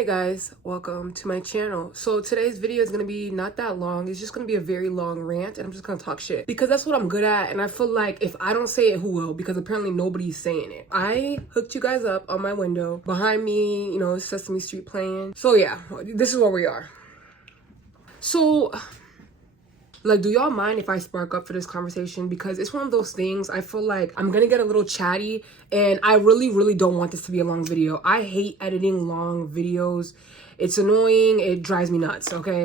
Hey guys, welcome to my channel. So today's video is gonna be not that long. It's just gonna be a very long rant and I'm just gonna talk shit because that's what I'm good at, and I feel like if I don't say it, who will? Because apparently nobody's saying it. I hooked you guys up on my window. Behind me, Sesame Street playing. So yeah, this is where we are. So do y'all mind if I spark up for this conversation? Because it's one of those things, I feel like I'm gonna get a little chatty and I really don't want this to be a long video. I hate editing long videos. It's annoying, it drives me nuts, okay?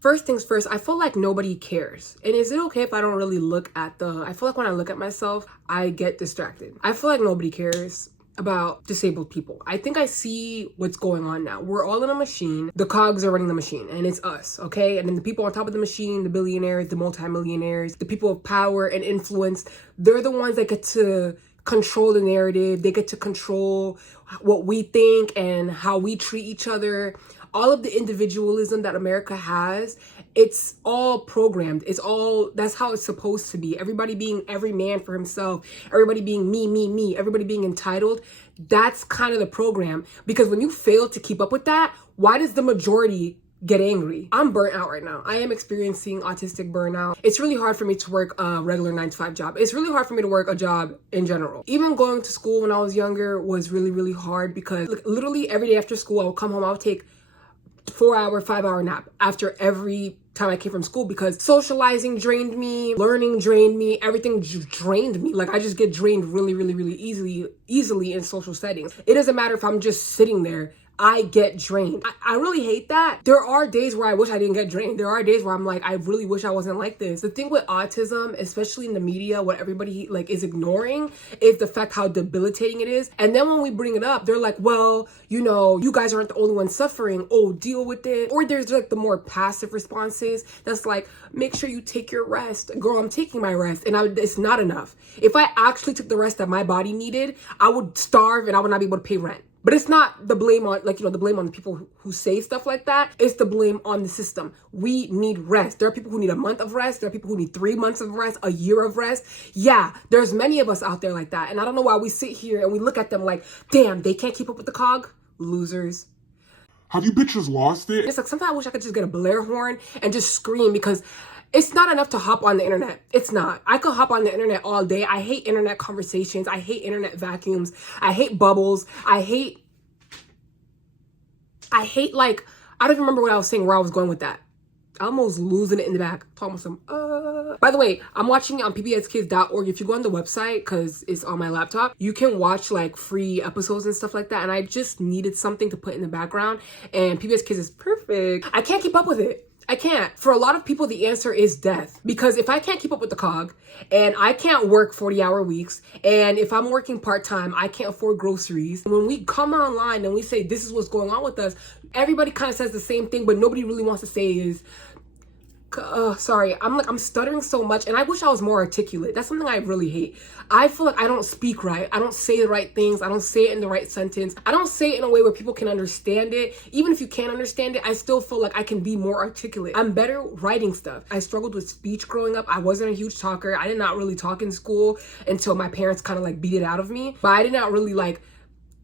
First things first, I feel like nobody cares. And is it okay if I don't really look at I feel like when I look at myself, I get distracted. I feel like nobody cares about disabled people. I think I see what's going on now. We're all in a machine. The cogs are running the machine and it's us, okay? And then the people on top of the machine, the billionaires, the multimillionaires, the people of power and influence, they're the ones that get to control the narrative. They get to control what we think and how we treat each other. All of the individualism that America has, it's all programmed. That's how it's supposed to be. Everybody being every man for himself. Everybody being me. Everybody being entitled. That's kind of the program. Because when you fail to keep up with that, why does the majority get angry? I'm burnt out right now. I am experiencing autistic burnout. It's really hard for me to work a regular 9-to-5 job. It's really hard for me to work a job in general. Even going to school when I was younger was really hard because literally every day after school, I would come home, I would take 4-hour, 5-hour nap after every time I came from school because socializing drained me, learning drained me, everything drained me. Like I just get drained really easily in social settings. It doesn't matter if I'm just sitting there, I get drained. I really hate that. There are days where I wish I didn't get drained. There are days where I'm like, I really wish I wasn't like this. The thing with autism, especially in the media, what everybody is ignoring is the fact how debilitating it is. And then when we bring it up, they're like, well, you guys aren't the only ones suffering. Oh, deal with it. Or there's the more passive responses that's like, make sure you take your rest. Girl, I'm taking my rest and it's not enough. If I actually took the rest that my body needed, I would starve and I would not be able to pay rent. But it's not the blame on, the blame on the people who say stuff like that. It's the blame on the system. We need rest. There are people who need a month of rest. There are people who need 3 months of rest, a year of rest. Yeah, there's many of us out there like that. And I don't know why we sit here and we look at them like, damn, they can't keep up with the cog? Losers. Have you bitches lost it? It's like sometimes I wish I could just get a Blair horn and just scream because it's not enough to hop on the internet. It's not. I could hop on the internet all day. I hate internet conversations. I hate internet vacuums. I hate bubbles. I hate I don't even remember what I was saying, where I was going with that. I'm almost losing it in the back. Talking some, By the way, I'm watching it on ppskids.org. If you go on the website, because it's on my laptop, you can watch free episodes and stuff like that. And I just needed something to put in the background. And PBS Kids is perfect. I can't keep up with it. I can't. For a lot of people, the answer is death. Because if I can't keep up with the cog and I can't work 40-hour weeks, and if I'm working part-time, I can't afford groceries. When we come online and we say this is what's going on with us, everybody kind of says the same thing, but nobody really wants to say is, sorry, I'm stuttering so much and I wish I was more articulate. That's something I really hate. I feel like I don't speak right. I don't say the right things. I don't say it in the right sentence. I don't say it in a way where people can understand it. Even if you can't understand it, I still feel like I can be more articulate. I'm better writing stuff. I struggled with speech growing up. I wasn't a huge talker. I did not really talk in school until my parents kind of beat it out of me. But I did not really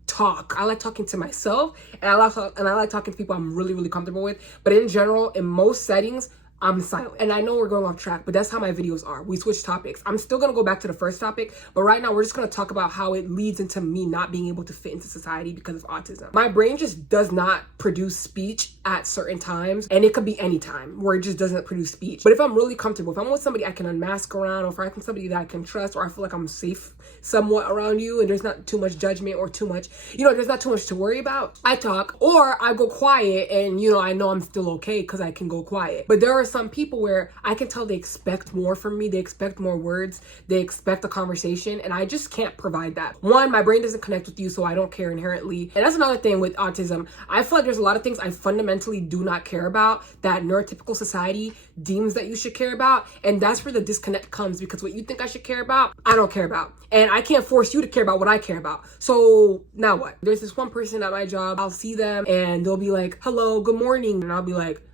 talk. I like talking to myself and I like talking to people I'm really comfortable with. But in general, in most settings, I'm silent. And I know we're going off track, but that's how my videos are. We switch topics. I'm still gonna go back to the first topic, but right now we're just gonna talk about how it leads into me not being able to fit into society because of autism. My brain just does not produce speech at certain times, and it could be any time where it just doesn't produce speech. But if I'm really comfortable, if I'm with somebody I can unmask around, or if I'm somebody that I can trust, or I feel like I'm safe somewhat around you and there's not too much judgment or too much, there's not too much to worry about, I talk. Or I go quiet and I know I'm still okay because I can go quiet. But there are some people where I can tell they expect more from me. They expect more words. They expect a conversation, and I just can't provide that. One, my brain doesn't connect with you, so I don't care inherently. And that's another thing with autism. I feel like there's a lot of things I fundamentally do not care about that neurotypical society deems that you should care about, and that's where the disconnect comes, because what you think I should care about, I don't care about. And I can't force you to care about what I care about. So now what? There's this one person at my job, I'll see them and they'll be like, hello, good morning. And I'll be like,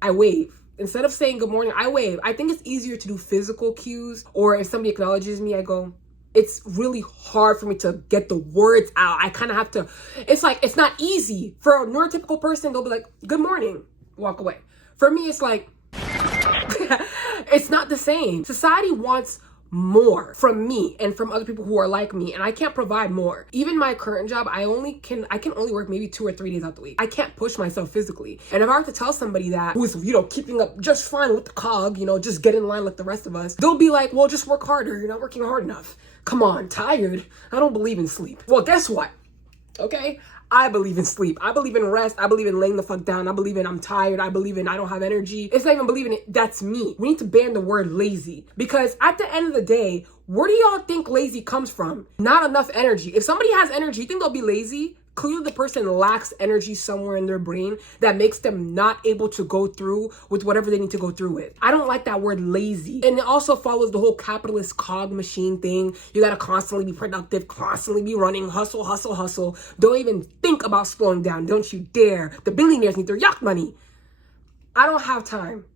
I wave. Instead of saying good morning, I wave. I think it's easier to do physical cues, or if somebody acknowledges me, I go, it's really hard for me to get the words out. I kind of have to, it's like, it's not easy. For a neurotypical person, they'll be like, good morning, walk away. For me, it's like, it's not the same. Society wants more from me and from other people who are like me, and I can't provide more. Even my current job, I can only work maybe 2 or 3 days out the week. I can't push myself physically. And if I have to tell somebody that who's, keeping up just fine with the cog, just get in line like the rest of us, they'll be like, well, just work harder. You're not working hard enough. Come on, tired. I don't believe in sleep. Well, guess what? Okay? I believe in sleep. I believe in rest. I believe in laying the fuck down. I believe in I'm tired. I believe in I don't have energy. It's not even believing it. That's me. We need to ban the word lazy, because at the end of the day, where do y'all think lazy comes from? Not enough energy. If somebody has energy, you think they'll be lazy? Clearly the person lacks energy somewhere in their brain that makes them not able to go through with whatever they need to go through with. I don't like that word lazy. And it also follows the whole capitalist cog machine thing. You gotta constantly be productive, constantly be running, hustle, hustle, hustle. Don't even think about slowing down. Don't you dare. The billionaires need their yacht money. I don't have time.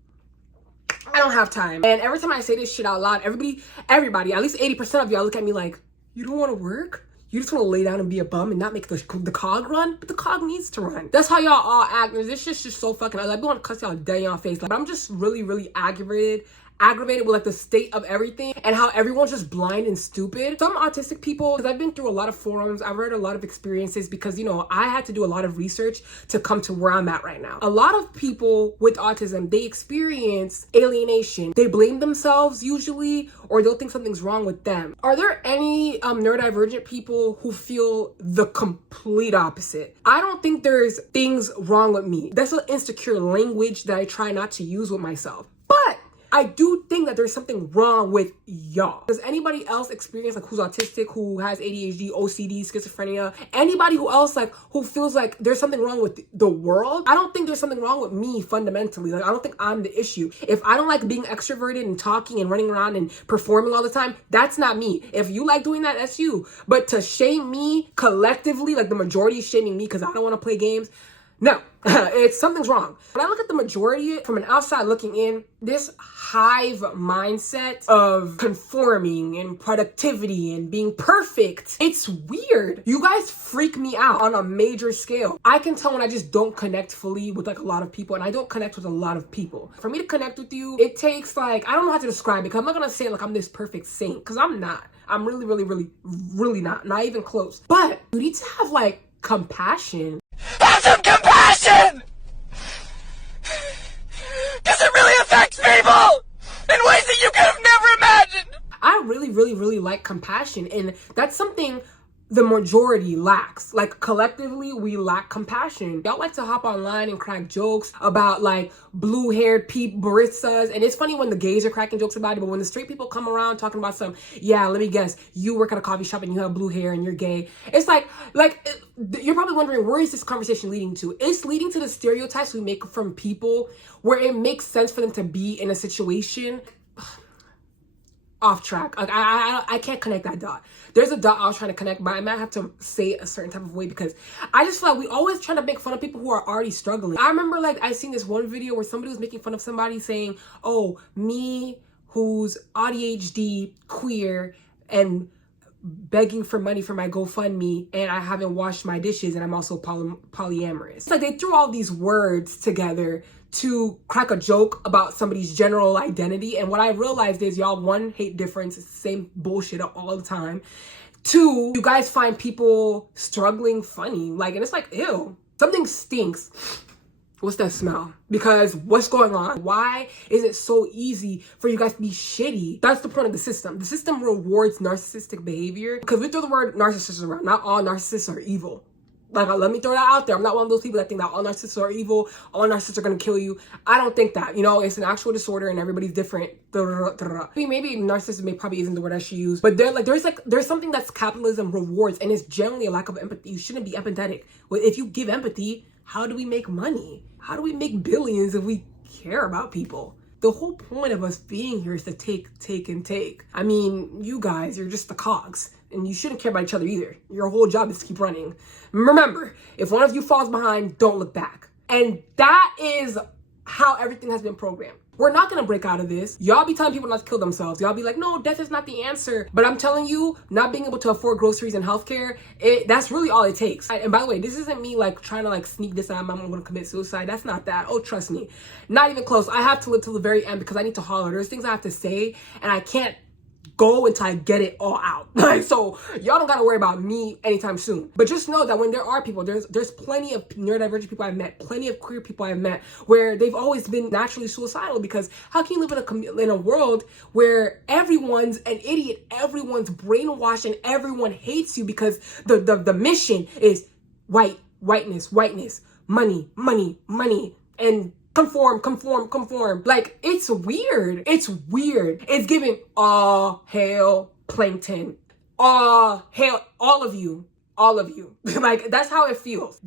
I don't have time. And every time I say this shit out loud, everybody, at least 80% of y'all look at me like, you don't wanna work? You just want to lay down and be a bum and not make the cog run? But the cog needs to run. That's how y'all all act. This shit's just so fucking ugly. I want to cuss y'all dead in y'all face. Like, I'm just really, really aggravated with like the state of everything and how everyone's just blind and stupid. Some autistic people, because I've been through a lot of forums, I've read a lot of experiences, because I had to do a lot of research to come to where I'm at right now. A lot of people with autism, they experience alienation. They blame themselves usually, or they'll think something's wrong with them. Are there any neurodivergent people who feel the complete opposite? I don't think there's things wrong with me. That's an insecure language that I try not to use with myself. But I do think that there's something wrong with y'all. Does anybody else experience, like, who's autistic, who has ADHD, OCD, schizophrenia? Anybody who else, like, who feels like there's something wrong with the world? I don't think there's something wrong with me fundamentally. Like, I don't think I'm the issue. If I don't like being extroverted and talking and running around and performing all the time, that's not me. If you like doing that, that's you. But to shame me collectively, like the majority is shaming me because I don't want to play games, no, something's wrong. When I look at the majority from an outside looking in, this hive mindset of conforming and productivity and being perfect, it's weird. You guys freak me out on a major scale. I can tell when I just don't connect fully with like a lot of people, and I don't connect with a lot of people. For me to connect with you, it takes like, I don't know how to describe it, because I'm not gonna say like I'm this perfect saint, because I'm not. I'm really, really, really, really not even close. But you need to have like compassion. Have some compassion! Because it really affects people in ways that you could have never imagined! I really, really, really like compassion, and that's something the majority lacks. Like, collectively, we lack compassion. Y'all like to hop online and crack jokes about like blue-haired baristas, and it's funny when the gays are cracking jokes about it, but when the straight people come around talking about yeah, let me guess, you work at a coffee shop and you have blue hair and you're gay. It's like you're probably wondering, where is this conversation leading to? It's leading to the stereotypes we make from people where it makes sense for them to be in a situation. Off track. Like, I can't connect that dot. There's a dot I was trying to connect, but I might have to say it a certain type of way, because I just feel like we always try to make fun of people who are already struggling. I remember like I seen this one video where somebody was making fun of somebody saying, oh, me who's ADHD, queer, and begging for money for my GoFundMe, and I haven't washed my dishes, and I'm also polyamorous. It's like they threw all these words together to crack a joke about somebody's general identity. And what I realized is y'all, one, hate difference. It's the same bullshit all the time. Two, you guys find people struggling funny. Like, and it's like, ew, something stinks. What's that smell? Because what's going on? Why is it so easy for you guys to be shitty? That's the point of the system. The system rewards narcissistic behavior, because we throw the word narcissist around. Not all narcissists are evil. Like, let me throw that out there. I'm not one of those people that think that all narcissists are evil, all narcissists are gonna kill you. I don't think that. It's an actual disorder and everybody's different. I mean, maybe narcissism probably isn't the word I should use, but there's something that's capitalism rewards, and it's generally a lack of empathy. You shouldn't be empathetic. Well, if you give empathy, how do we make money? How do we make billions if we care about people? The whole point of us being here is to take, and take. I mean, you guys, you're just the cogs, and you shouldn't care about each other either. Your whole job is to keep running. Remember, if one of you falls behind, don't look back. And that is how everything has been programmed. We're not gonna break out of this. Y'all be telling people not to kill themselves. Y'all be like, no, death is not the answer. But I'm telling you, not being able to afford groceries and healthcare, that's really all it takes. And by the way, this isn't me like trying to like sneak this out. I'm gonna commit suicide. That's not that. Oh, trust me. Not even close. I have to live till the very end because I need to holler. There's things I have to say and I can't go until I get it all out. Like, so y'all don't gotta worry about me anytime soon. But just know that when there are people, there's plenty of neurodivergent people I've met, plenty of queer people I've met where they've always been naturally suicidal, because how can you live in a world where everyone's an idiot, everyone's brainwashed, and everyone hates you because the mission is whiteness, money, and conform. Like, it's weird. It's giving all hail plankton. All hail, all of you. Like, that's how it feels.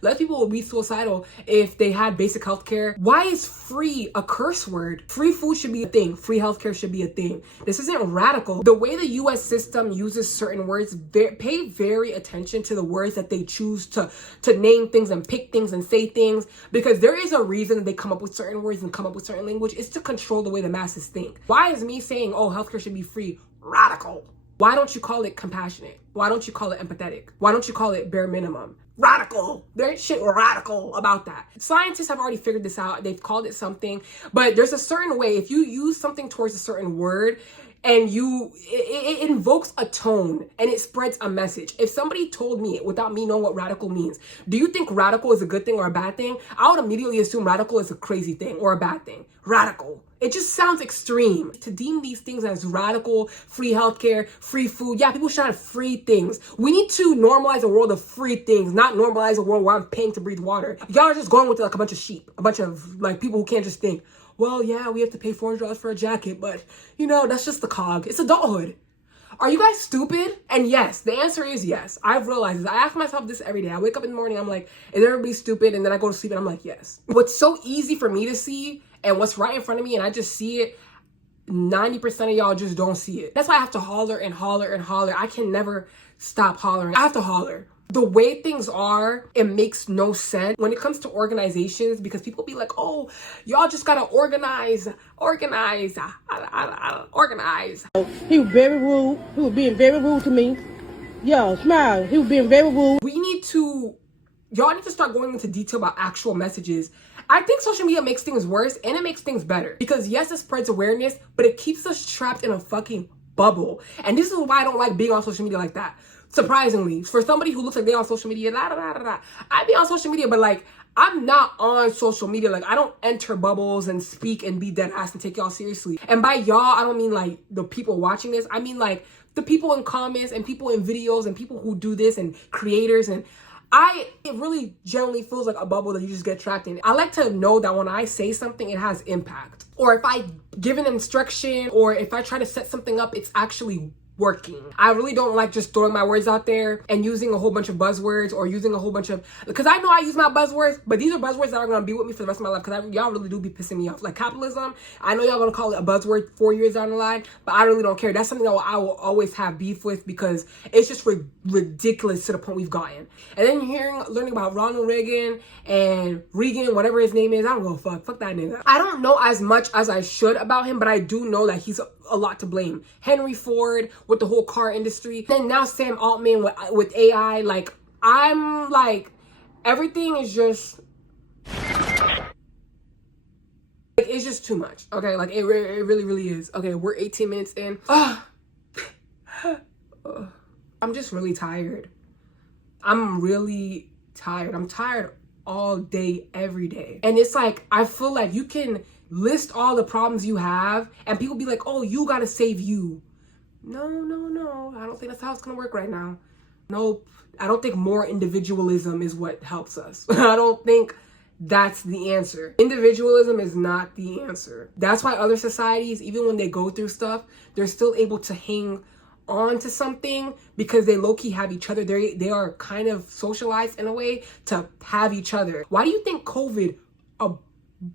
Less people would be suicidal if they had basic healthcare. Why is free a curse word? Free food should be a thing. Free healthcare should be a thing. This isn't radical. The way the US system uses certain words, pay very attention to the words that they choose to name things and pick things and say things, because there is a reason that they come up with certain words and come up with certain language. It's to control the way the masses think. Why is me saying, oh, healthcare should be free, radical? Why don't you call it compassionate? Why don't you call it empathetic? Why don't you call it bare minimum? Radical. There's shit radical about that. Scientists have already figured this out. They've called it something, but there's a certain way. If you use something towards a certain word and it invokes a tone and it spreads a message. If somebody told me without me knowing what radical means, do you think radical is a good thing or a bad thing? I would immediately assume radical is a crazy thing or a bad thing. Radical. It just sounds extreme. To deem these things as radical, free healthcare, free food. Yeah, people should have free things. We need to normalize a world of free things, not normalize a world where I'm paying to breathe water. Y'all are just going with like a bunch of sheep, a bunch of like people who can't just think, well, yeah, we have to pay $400 for a jacket, but you know, that's just the cog. It's adulthood. Are you guys stupid? And yes, the answer is yes. I've realized this. I ask myself this every day. I wake up in the morning, I'm like, is everybody stupid? And then I go to sleep and I'm like, yes. What's so easy for me to see and what's right in front of me and I just see it, 90% of y'all just don't see it. That's why I have to holler and holler and holler. I can never stop hollering. I have to holler. The way things are, it makes no sense when it comes to organizations, because people be like, oh, y'all just gotta organize. He was very rude. He was being very rude to me. Yo, smile. He was being very rude. Y'all need to start going into detail about actual messages. I think social media makes things worse and it makes things better. Because yes, it spreads awareness, but it keeps us trapped in a fucking bubble. And this is why I don't like being on social media like that. Surprisingly, for somebody who looks like they're on social media, I be on social media, but like, I'm not on social media. Like, I don't enter bubbles and speak and be dead ass and take y'all seriously. And by y'all, I don't mean like the people watching this. I mean like the people in comments and people in videos and people who do this and creators. And it really generally feels like a bubble that you just get trapped in. I like to know that when I say something, it has impact. Or if I give an instruction or if I try to set something up, it's actually working. I really don't like just throwing my words out there and using a whole bunch of buzzwords or using a whole bunch of, because I know I use my buzzwords, but these are buzzwords that are going to be with me for the rest of my life, because y'all really do be pissing me off. Like capitalism, I know y'all going to call it a buzzword 4 years down the line, but I really don't care. That's something that I will always have beef with, because it's just ridiculous to the point we've gotten. And then learning about Ronald Reagan and Reagan, whatever his name is, I don't go fuck that nigga. I don't know as much as I should about him, but I do know that he's a lot to blame. Henry Ford with the whole car industry. Then now Sam Altman with AI. Like, I'm like, everything is just, it's just too much. Okay, like it really is. Okay, we're 18 minutes in. I'm just really tired. I'm really tired. I'm tired all day, every day. And it's like, I feel like you can list all the problems you have and people be like, oh, you gotta save you. No. I don't think that's how it's gonna work right now. Nope. I don't think more individualism is what helps us. I don't think that's the answer. Individualism is not the answer. That's why other societies, even when they go through stuff, they're still able to hang on to something because they low-key have each other. They are kind of socialized in a way to have each other. Why do you think COVID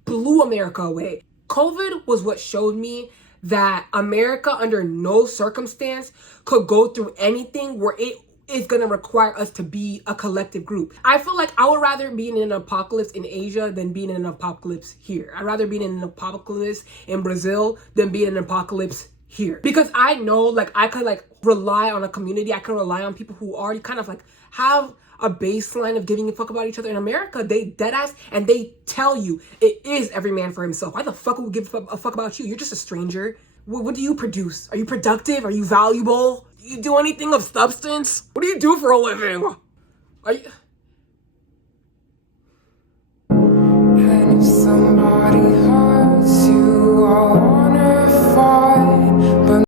blew America away? COVID was what showed me that America under no circumstance could go through anything where it is going to require us to be a collective group. I feel like I would rather be in an apocalypse in Asia than being in an apocalypse here. I'd rather be in an apocalypse in Brazil than be in an apocalypse here. Because I know, like, I could, like, rely on a community. I can rely on people who already kind of, like, have a baseline of giving a fuck about each other. In America, they deadass and they tell you it is every man for himself. Why the fuck would we give a fuck about you? You're just a stranger. What do you produce? Are you productive? Are you valuable? Do you do anything of substance? What do you do for a living? Are you... And if somebody hurts you, I wanna fight,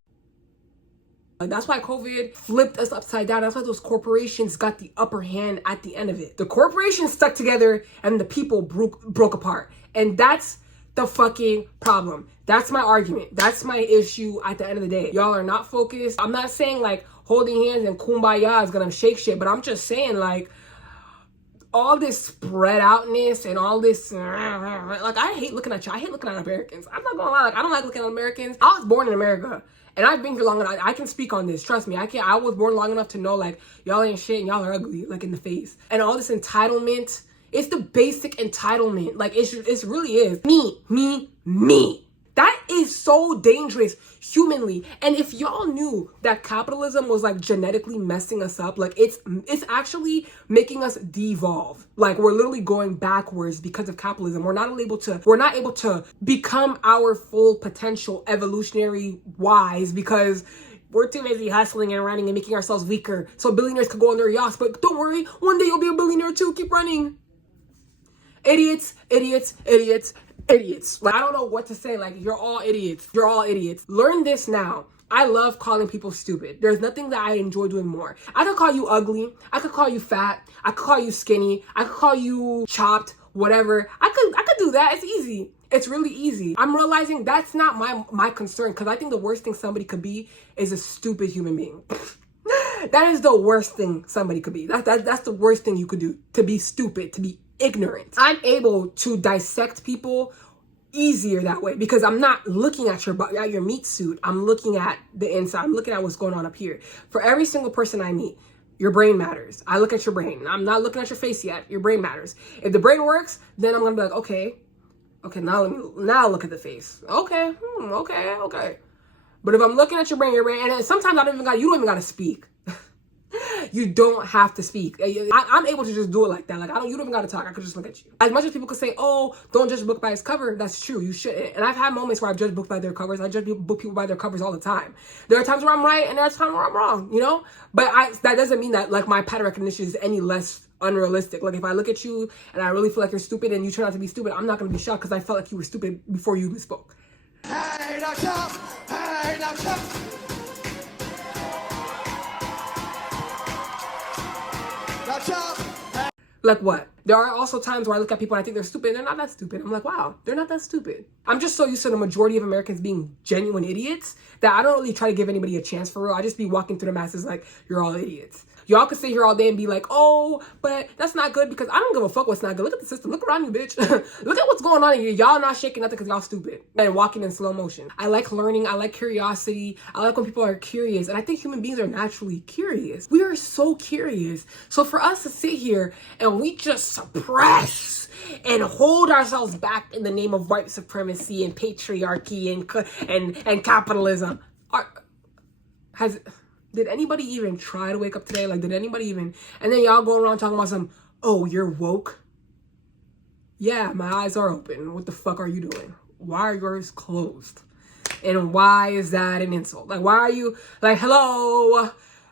but that's why COVID flipped us upside down. That's why those corporations got the upper hand at the end of it. The corporations stuck together and the people broke apart. And that's the fucking problem. That's my argument. That's my issue at the end of the day. Y'all are not focused. I'm not saying like holding hands and kumbaya is gonna shake shit, but I'm just saying like all this spread outness and all this, like, I hate looking at you. I hate looking at Americans. I'm not gonna lie, like, I don't like looking at Americans. I was born in America and I've been here long enough. I can speak on this. Trust me, I was born long enough to know like y'all ain't shit and y'all are ugly, like in the face. And all this entitlement, it's the basic entitlement. Like it really is. Me. That is so dangerous humanly. And if y'all knew that capitalism was like genetically messing us up, like it's actually making us devolve. Like we're literally going backwards because of capitalism. We're not able to become our full potential evolutionary wise because we're too busy hustling and running and making ourselves weaker. So billionaires could go on their yachts, but don't worry, one day you'll be a billionaire too. Keep running. Idiots. Like, I don't know what to say. Like, you're all idiots. Learn this now. I love calling people stupid. There's nothing that I enjoy doing more. I could call you ugly. I could call you fat. I could call you skinny. I could call you chopped, whatever. I could do that. It's easy. It's really easy. I'm realizing that's not my concern, because I think the worst thing somebody could be is a stupid human being. That is the worst thing somebody could be. That's the worst thing you could do, to be stupid, to be ignorant. I'm able to dissect people easier that way because I'm not looking at your meat suit. I'm looking at the inside. I'm looking at what's going on up here. For every single person I meet, your brain matters. I look at your brain. I'm not looking at your face yet. Your brain matters. If the brain works, then I'm gonna be like, okay, now look at the face. Okay. But if I'm looking at your brain, and sometimes you don't even gotta speak. You don't have to speak. I'm able to just do it like that. Like, you don't even gotta talk. I could just look at you. As much as people could say, oh, don't judge a book by its cover, that's true. You shouldn't. And I've had moments where I've judged books by their covers. I judge people by their covers all the time. There are times where I'm right and there are times where I'm wrong, you know? But that doesn't mean that, like, my pattern recognition is any less unrealistic. Like, if I look at you and I really feel like you're stupid and you turn out to be stupid, I'm not gonna be shocked because I felt like you were stupid before you even spoke. Hey, now chop! Hey, now chop! Like what? There are also times where I look at people and I think they're stupid and they're not that stupid. I'm like, wow, they're not that stupid. I'm just so used to the majority of Americans being genuine idiots that I don't really try to give anybody a chance for real. I just be walking through the masses like, you're all idiots. Y'all could sit here all day and be like, oh, but that's not good, because I don't give a fuck what's not good. Look at the system. Look around you, bitch. Look at what's going on here. Y'all not shaking nothing because y'all stupid and walking in slow motion. I like learning. I like curiosity. I like when people are curious. And I think human beings are naturally curious. We are so curious. So for us to sit here and we just suppress and hold ourselves back in the name of white supremacy and patriarchy and capitalism, did anybody even try to wake up today? Like, did anybody even? And then y'all go around talking about some, oh, you're woke? Yeah, my eyes are open. What the fuck are you doing? Why are yours closed? And why is that an insult? Like, why are you, like, hello?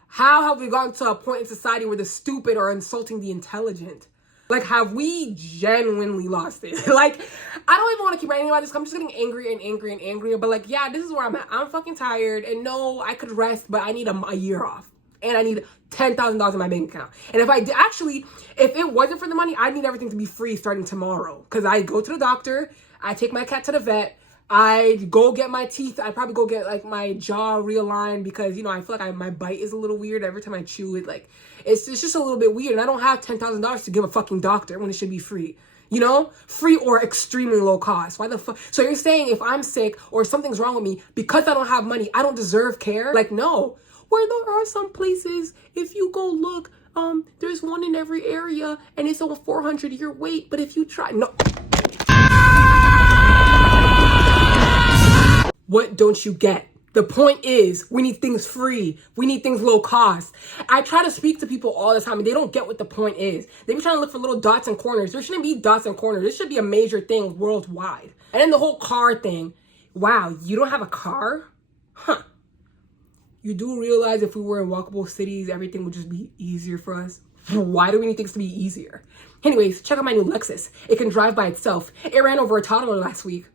How have we gotten to a point in society where the stupid are insulting the intelligent? Like, have we genuinely lost it? Like, I don't even want to keep writing about this. I'm just getting angrier. But like, yeah, this is where I'm at. I'm fucking tired. And no, I could rest, but I need a year off. And I need $10,000 in my bank account. And if if it wasn't for the money, I'd need everything to be free starting tomorrow. Because I go to the doctor. I take my cat to the vet. I go get my teeth. I probably go get like my jaw realigned because, you know, I feel like my bite is a little weird every time I chew it. Like, it's just a little bit weird. And I don't have $10,000 to give a fucking doctor when it should be free. You know, free or extremely low cost. Why the fuck? So you're saying if I'm sick or something's wrong with me because I don't have money, I don't deserve care? Like, no. where there are some places, if you go look, there's one in every area and it's on 400-year wait. But if you try, no. What don't you get? The point is, we need things free. We need things low cost. I try to speak to people all the time and they don't get what the point is. They be trying to look for little dots and corners. There shouldn't be dots and corners. This should be a major thing worldwide. And then the whole car thing. Wow, you don't have a car? Huh. You do realize if we were in walkable cities, everything would just be easier for us? Why do we need things to be easier? Anyways, check out my new Lexus. It can drive by itself. It ran over a toddler last week.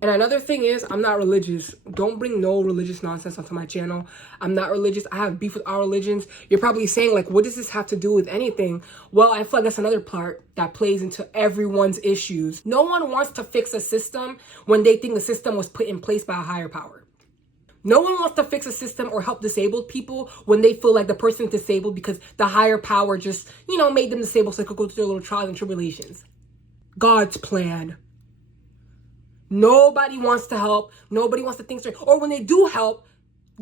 And another thing is, I'm not religious. Don't bring no religious nonsense onto my channel. I'm not religious. I have beef with our religions. You're probably saying, like, what does this have to do with anything? Well, I feel like that's another part that plays into everyone's issues. No one wants to fix a system when they think the system was put in place by a higher power. No one wants to fix a system or help disabled people when they feel like the person's disabled because the higher power just, made them disabled so they could go through their little trials and tribulations. God's plan. Nobody wants to help. Nobody wants to think straight. Or when they do help,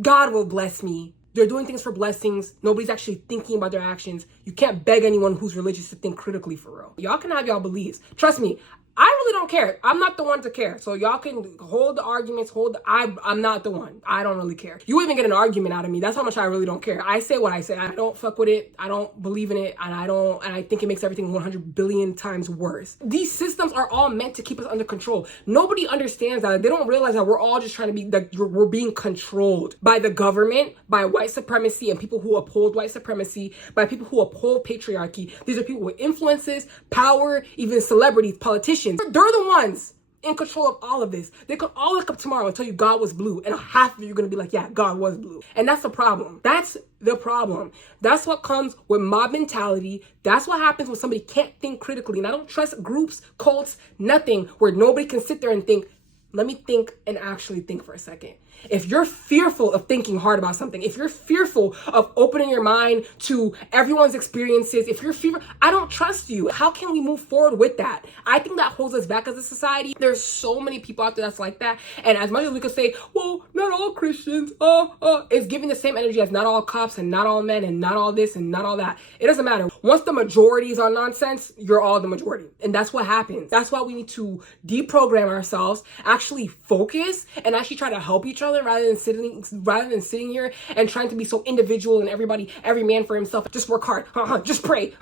God will bless me. They're doing things for blessings. Nobody's actually thinking about their actions. You can't beg anyone who's religious to think critically for real. Y'all can have y'all beliefs. Trust me, I really don't care. I'm not the one to care. So y'all can hold the arguments, I'm not the one. I don't really care. You even get an argument out of me. That's how much I really don't care. I say what I say. I don't fuck with it. I don't believe in it. And I think it makes everything 100 billion times worse. These systems are all meant to keep us under control. Nobody understands that. They don't realize that we're all just trying to be, we're being controlled by the government, by white supremacy and people who uphold white supremacy, by people who uphold patriarchy. These are people with influences, power, even celebrities, politicians. They're the ones in control of all of this. They could all wake up tomorrow and tell you God was blue, and half of you are going to be like, yeah, God was blue. And that's the problem. That's the problem. That's what comes with mob mentality. That's what happens when somebody can't think critically. And I don't trust groups, cults, nothing where nobody can sit there and think, let me think and actually think for a second. If you're fearful of thinking hard about something, if you're fearful of opening your mind to everyone's experiences, if you're fearful, I don't trust you. How can we move forward with that? I think that holds us back as a society. There's so many people out there that's like that. And as much as we could say, well, not all Christians, it's giving the same energy as not all cops and not all men and not all this and not all that. It doesn't matter. Once the majority is on nonsense, you're all the majority. And that's what happens. That's why we need to deprogram ourselves, actually focus and actually try to help each other rather than sitting here and trying to be so individual and every man for himself. Just work hard. Just pray.